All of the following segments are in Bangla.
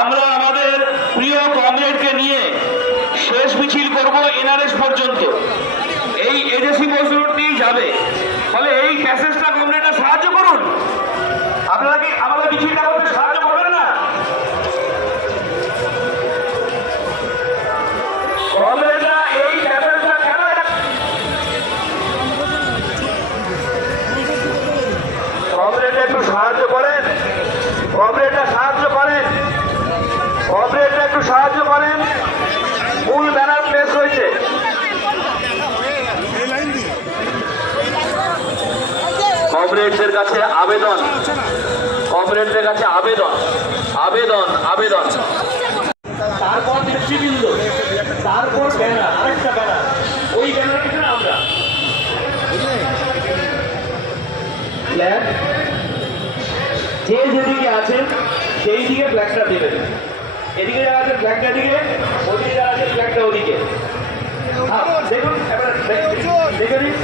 আমরা আমাদের প্রিয় কমরেডকে নিয়ে শেষ মিছিল করব এনআরএস পর্যন্ত। এই এজেসি মজরুর নিয়ে যাবে। ফলে এই প্যাসেজটা কমরেডরা সাহায্য করুন। আপনারা কি আমাদের মিছিলটা সাহায্য করেন। মূল ব্যানার প্লেস হয়েছে। কমরেডদের কাছে আবেদন। কমরেডদের কাছে আবেদন। আবেদন আবেদন। তারপর নেতৃবৃন্দ, তারপর ব্যানার, আরেকটা ব্যানার। ওই ব্যানার পিছনে আমরা? যে যেদিকে আছেন, সেই দিকে ফ্ল্যাগটা দেবেন। এদিকে যারা আছে ফ্ল্যাগটা এদিকে ওদিকে যারা আছে ফ্ল্যাগটা ওদিকে। হ্যাঁ, দেখুন দেখে নিন।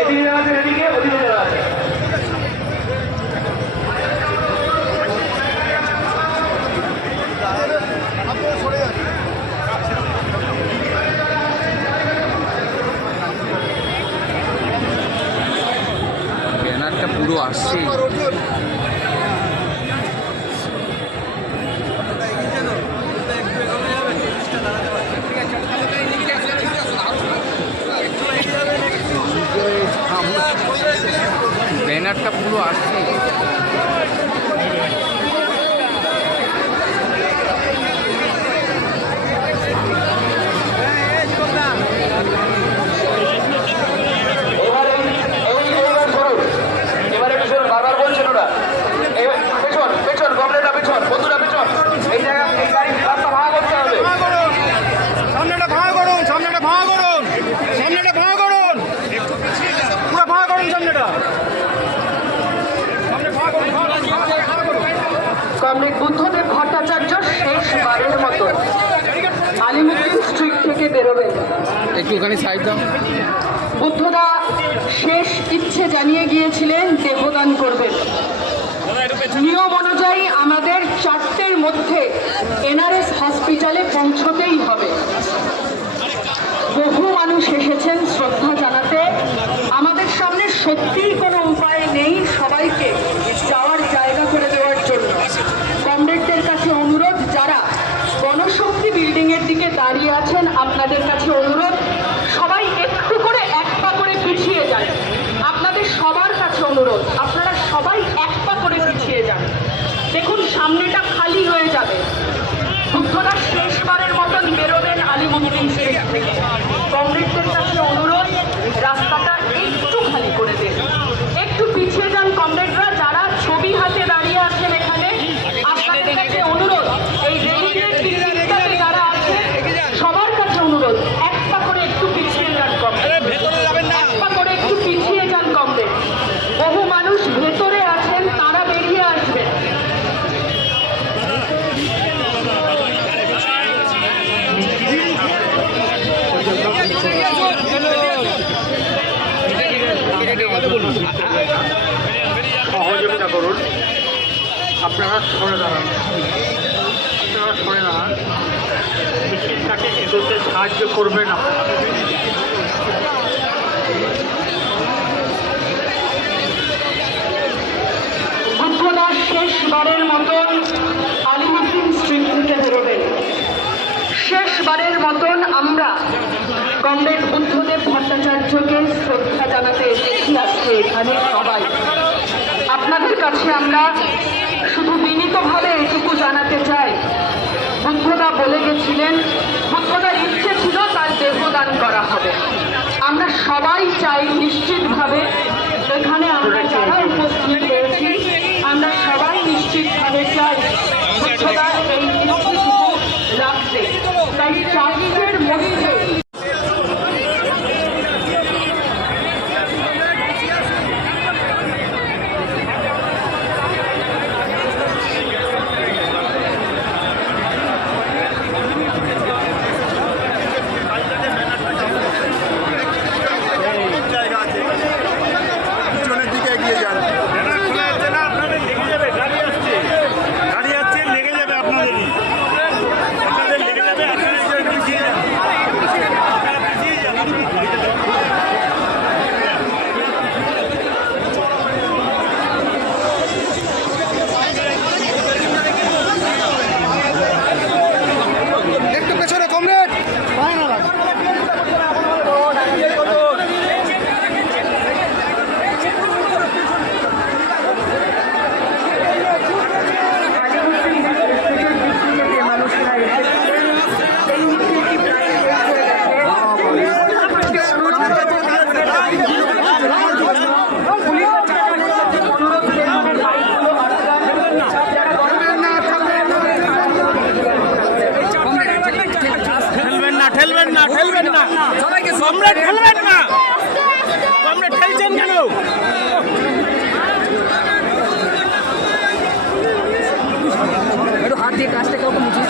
এদিকে এদিকে ওদিকে পুরো আসছে ব্যানারটা পুরো আসছে এবার এই এই এইবার করুন এবারে পিছন বারবার বলছেন ওরা এবার পেছন পেছন গমলেটা পেছন বন্ধুরা পেছন এই জায়গা এই গাড়ি রাস্তা ভাঙা করতে হবে সামনেটা ভাঙা করুন সামনেটা ভাঙা করুন সামনেটা ভাঙা করুন পুরো ভাঙা করুন সামনেটা সামনে ভাঙা করুন ভাঙা করুন, ভাঙা করুন, ভাঙা করুন। কমরেড বুদ্ধদেব ভট্টাচার্য শেষবারের মতো আলিমুদ্দিন স্ট্রিট থেকে বেরোবেন একটুখানি সাইড দাও। বুদ্ধদা শেষ ইচ্ছে জানিয়ে গিয়েছিলেন দেহদান করবেন নিয়ম অনুযায়ী আমাদের চারটের মধ্যে এনআরএস হসপিটালে পৌঁছতেই হবে। বহু মানুষ এসেছেন শ্রদ্ধা জানাতে। আমাদের সামনে সত্যিই কোনো উপায় নেই সবাইকে যাওয়ার জায়গা করে দেওয়ার জন্য কমরেডদের কাছে অনুরোধ যারা গণশক্তি বিল্ডিং এর দিকে দাঁড়িয়ে আছেন আপনাদের কাছে অনুরোধ, সবাই একটু করে এক পা করে পিছিয়ে যান। আপনাদের সবার কাছে অনুরোধ, আপনারা সবাই এক পা করে পিছিয়ে যান। দেখুন, সামনেটা খালি হয়ে যাবে বুদ্ধরা শেষবারের মতন বেরোবেন আলিমুদ্দিন স্টেজ থেকে কমরেডদের কাছে অনুরোধ রাস্তাটা একটু খালি করে দিন একটু পিছিয়ে যান কমরেডরা যারা ছবি হাতে দাঁড়িয়ে আছেন এখানে আপনাদের কাছে অনুরোধ এই রেলিংয়ের দিকটাতে যারা আছে সবার কাছে অনুরোধ এক পা করে একটু পিছিয়ে যান কমরেড এক পা করে একটু পিছিয়ে যান কমরেড বহু মানুষ ভেতরে আছেন তারা বেরিয়ে আসবেন সহযোগিতা করুন। আপনারা সরে দাঁড়ান। আপনারা সরে দাঁড়ান। মিছিলটাকে এগোতে সাহায্য করবেন আপনারা। বুদ্ধদাস শেষবারের মতন আলিমুদ্দিন স্ট্রিট থেকে বেরোবেন। শেষবারের মতন আমরা কমরেড বুদ্ধদেব ভট্টাচার্যকে শ্রদ্ধা জানাতে এসেছি। এখানে সবাই। আপনাদের কাছে আমরা শুধু বিনীতভাবে এটুকু জানাতে চাই। বুদ্ধদা বলে গেছিলেন বুদ্ধদার ইচ্ছে ছিল তার দেহদান করা হবে। আমরা সবাই চাই নিশ্চিতভাবে এখানে আমরা যারা উপস্থিত রয়েছি আমরা সবাই নিশ্চিতভাবে চাই বুদ্ধদার এই ইচ্ছেটুকু রাখতে তাই চাষের মধ্যে জায়গা আছে না ঠেলবেন না সম্রাট ঠেলবেন না। সম্রাট ঠেলছেন কেন? একটু হাত দিয়ে কাজটা কাউকে মুছিয়ে